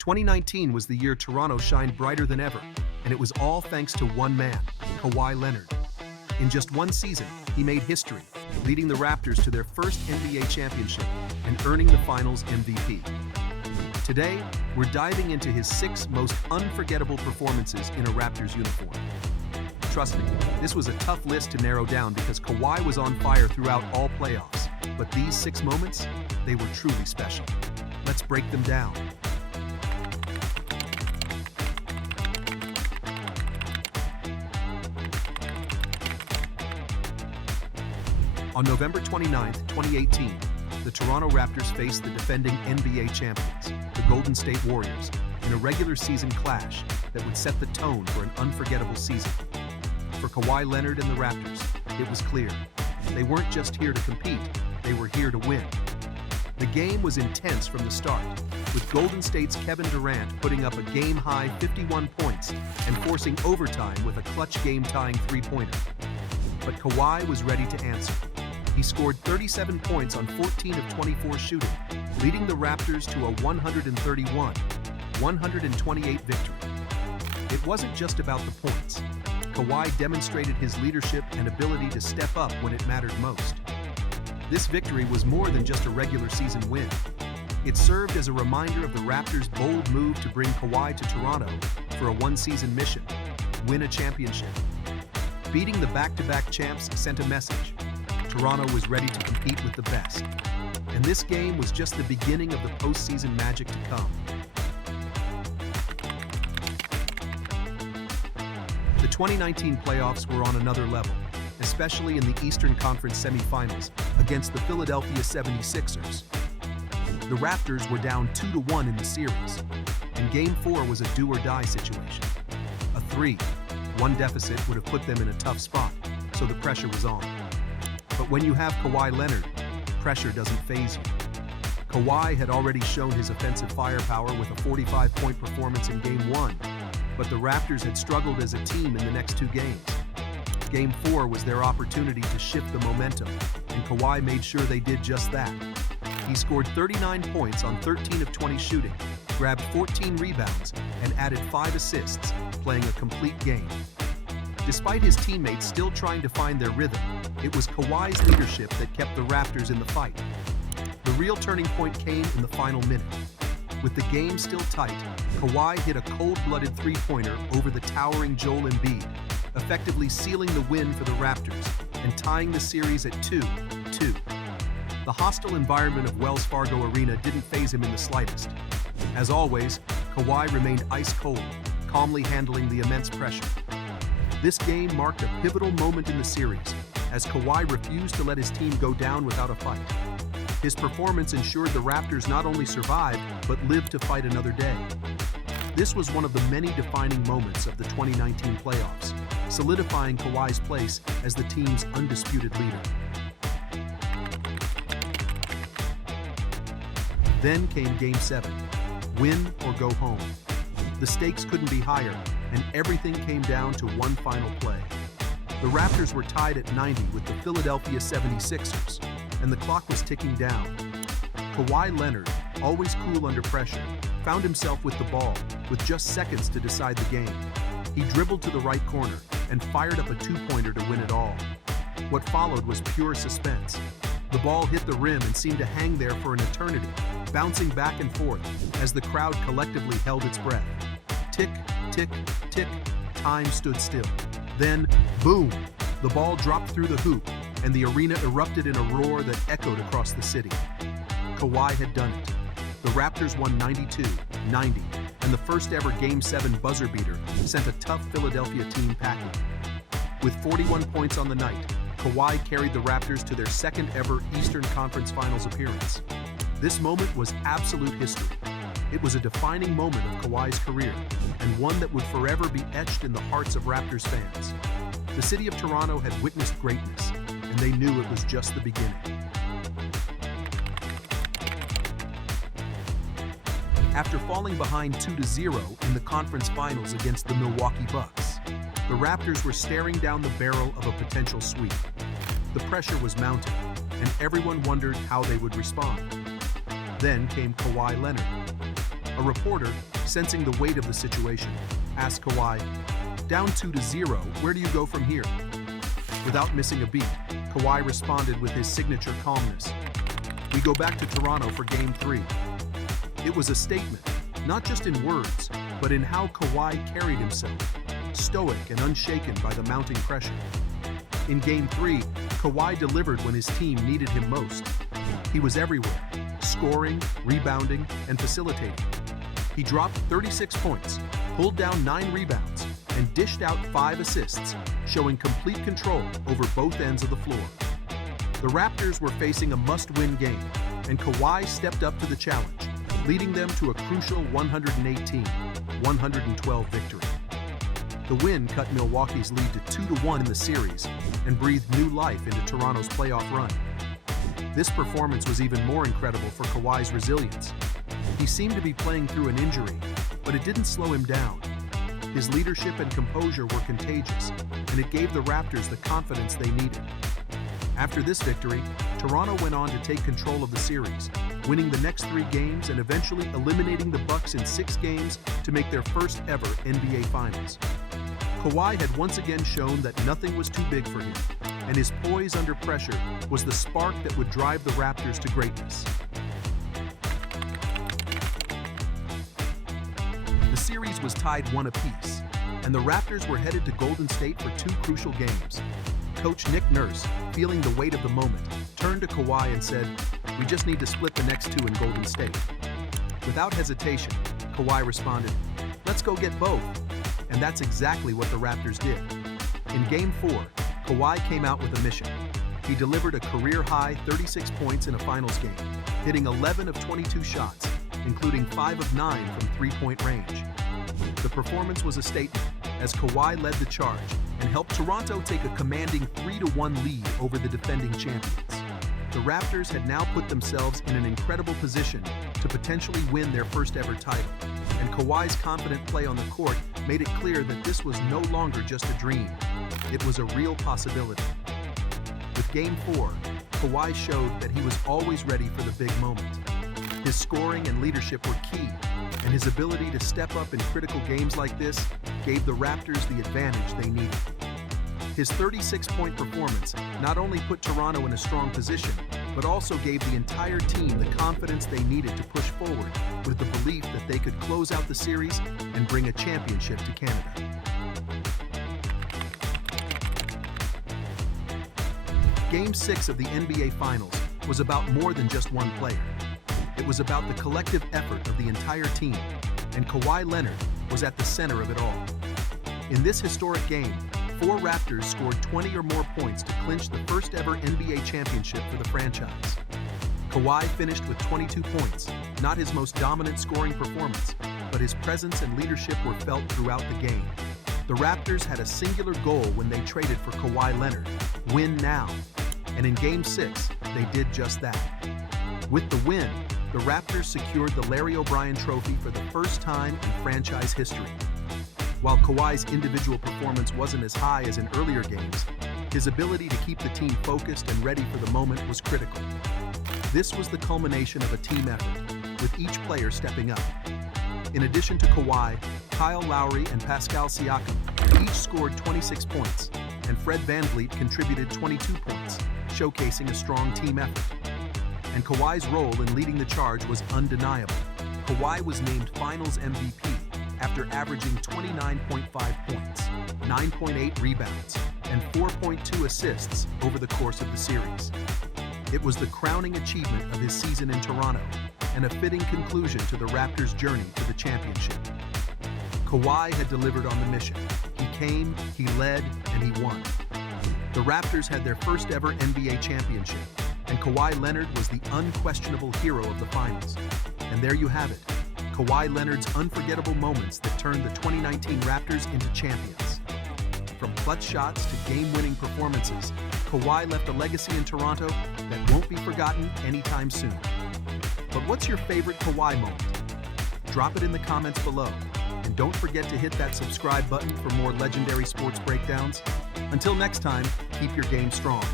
2019 was the year Toronto shined brighter than ever, and it was all thanks to one man, Kawhi Leonard. In just one season, he made history, leading the Raptors to their first NBA championship and earning the Finals MVP. Today, we're diving into his 6 most unforgettable performances in a Raptors uniform. Trust me, this was a tough list to narrow down because Kawhi was on fire throughout all playoffs, but these 6 moments, they were truly special. Let's break them down. On November 29, 2018, the Toronto Raptors faced the defending NBA champions, the Golden State Warriors, in a regular season clash that would set the tone for an unforgettable season. For Kawhi Leonard and the Raptors, it was clear. They weren't just here to compete, they were here to win. The game was intense from the start, with Golden State's Kevin Durant putting up a game-high 51 points and forcing overtime with a clutch game-tying three-pointer. But Kawhi was ready to answer. He scored 37 points on 14 of 24 shooting, leading the Raptors to a 131-128 victory. It wasn't just about the points. Kawhi demonstrated his leadership and ability to step up when it mattered most. This victory was more than just a regular season win. It served as a reminder of the Raptors' bold move to bring Kawhi to Toronto for a one-season mission, win a championship. Beating the back-to-back champs sent a message. Toronto was ready to compete with the best. And this game was just the beginning of the postseason magic to come. The 2019 playoffs were on another level, especially in the Eastern Conference semifinals against the Philadelphia 76ers. The Raptors were down 2-1 in the series, and Game 4 was a do-or-die situation. A 3-1 deficit would have put them in a tough spot, so the pressure was on. But when you have Kawhi Leonard, pressure doesn't faze you. Kawhi had already shown his offensive firepower with a 45-point performance in Game 1, but the Raptors had struggled as a team in the next 2 games. Game 4 was their opportunity to shift the momentum, and Kawhi made sure they did just that. He scored 39 points on 13 of 20 shooting, grabbed 14 rebounds, and added 5 assists, playing a complete game. Despite his teammates still trying to find their rhythm, it was Kawhi's leadership that kept the Raptors in the fight. The real turning point came in the final minute. With the game still tight, Kawhi hit a cold-blooded three-pointer over the towering Joel Embiid, effectively sealing the win for the Raptors and tying the series at 2-2. The hostile environment of Wells Fargo Arena didn't faze him in the slightest. As always, Kawhi remained ice-cold, calmly handling the immense pressure. This game marked a pivotal moment in the series, as Kawhi refused to let his team go down without a fight. His performance ensured the Raptors not only survived, but lived to fight another day. This was one of the many defining moments of the 2019 playoffs, solidifying Kawhi's place as the team's undisputed leader. Then came Game 7, win or go home. The stakes couldn't be higher, and everything came down to one final play. The Raptors were tied at 90 with the Philadelphia 76ers, and the clock was ticking down. Kawhi Leonard, always cool under pressure, found himself with the ball, with just seconds to decide the game. He dribbled to the right corner and fired up a two-pointer to win it all. What followed was pure suspense. The ball hit the rim and seemed to hang there for an eternity, bouncing back and forth as the crowd collectively held its breath. Tick, tick, tick, time stood still. Then, boom, the ball dropped through the hoop, and the arena erupted in a roar that echoed across the city. Kawhi had done it. The Raptors won 92-90, and the first ever Game 7 buzzer beater sent a tough Philadelphia team packing. With 41 points on the night, Kawhi carried the Raptors to their second ever Eastern Conference Finals appearance. This moment was absolute history. It was a defining moment of Kawhi's career, and one that would forever be etched in the hearts of Raptors fans. The city of Toronto had witnessed greatness, and they knew it was just the beginning. After falling behind 2-0 in the conference finals against the Milwaukee Bucks, the Raptors were staring down the barrel of a potential sweep. The pressure was mounting, and everyone wondered how they would respond. Then came Kawhi Leonard. A reporter, sensing the weight of the situation, asked Kawhi, "Down 2-0, where do you go from here?" Without missing a beat, Kawhi responded with his signature calmness. "We go back to Toronto for Game 3. It was a statement, not just in words, but in how Kawhi carried himself, stoic and unshaken by the mounting pressure. In Game 3, Kawhi delivered when his team needed him most. He was everywhere, scoring, rebounding, and facilitating. He dropped 36 points, pulled down 9 rebounds, and dished out 5 assists, showing complete control over both ends of the floor. The Raptors were facing a must-win game, and Kawhi stepped up to the challenge, leading them to a crucial 118-112 victory. The win cut Milwaukee's lead to 2-1 in the series and breathed new life into Toronto's playoff run. This performance was even more incredible for Kawhi's resilience. He seemed to be playing through an injury, but it didn't slow him down. His leadership and composure were contagious, and it gave the Raptors the confidence they needed. After this victory, Toronto went on to take control of the series, winning the next 3 games and eventually eliminating the Bucks in 6 games to make their first ever NBA Finals. Kawhi had once again shown that nothing was too big for him, and his poise under pressure was the spark that would drive the Raptors to greatness. The series was tied 1 apiece, and the Raptors were headed to Golden State for 2 crucial games. Coach Nick Nurse, feeling the weight of the moment, turned to Kawhi and said, "We just need to split the next 2 in Golden State." Without hesitation, Kawhi responded, "Let's go get both." And that's exactly what the Raptors did. In Game 4, Kawhi came out with a mission. He delivered a career-high 36 points in a finals game, hitting 11 of 22 shots, including 5 of 9 from three-point range. The performance was a statement, as Kawhi led the charge and helped Toronto take a commanding 3-1 lead over the defending champions. The Raptors had now put themselves in an incredible position to potentially win their first ever title, and Kawhi's confident play on the court made it clear that this was no longer just a dream. It was a real possibility. With Game 4, Kawhi showed that he was always ready for the big moment. His scoring and leadership were key, and his ability to step up in critical games like this gave the Raptors the advantage they needed. His 36-point performance not only put Toronto in a strong position, but also gave the entire team the confidence they needed to push forward with the belief that they could close out the series and bring a championship to Canada. Game 6 of the NBA Finals was about more than just one player. It was about the collective effort of the entire team, and Kawhi Leonard was at the center of it all. In this historic game, 4 Raptors scored 20 or more points to clinch the first ever NBA championship for the franchise. Kawhi finished with 22 points, not his most dominant scoring performance, but his presence and leadership were felt throughout the game. The Raptors had a singular goal when they traded for Kawhi Leonard: win now. And in Game 6, they did just that. With the win, the Raptors secured the Larry O'Brien Trophy for the first time in franchise history. While Kawhi's individual performance wasn't as high as in earlier games, his ability to keep the team focused and ready for the moment was critical. This was the culmination of a team effort, with each player stepping up. In addition to Kawhi, Kyle Lowry and Pascal Siakam each scored 26 points, and Fred VanVleet contributed 22 points, showcasing a strong team effort. And Kawhi's role in leading the charge was undeniable. Kawhi was named Finals MVP after averaging 29.5 points, 9.8 rebounds, and 4.2 assists over the course of the series. It was the crowning achievement of his season in Toronto, and a fitting conclusion to the Raptors' journey to the championship. Kawhi had delivered on the mission. He came, he led, and he won. The Raptors had their first ever NBA championship, and Kawhi Leonard was the unquestionable hero of the finals. And there you have it, Kawhi Leonard's unforgettable moments that turned the 2019 Raptors into champions. From clutch shots to game-winning performances, Kawhi left a legacy in Toronto that won't be forgotten anytime soon. But what's your favorite Kawhi moment? Drop it in the comments below, and don't forget to hit that subscribe button for more legendary sports breakdowns. Until next time, keep your game strong.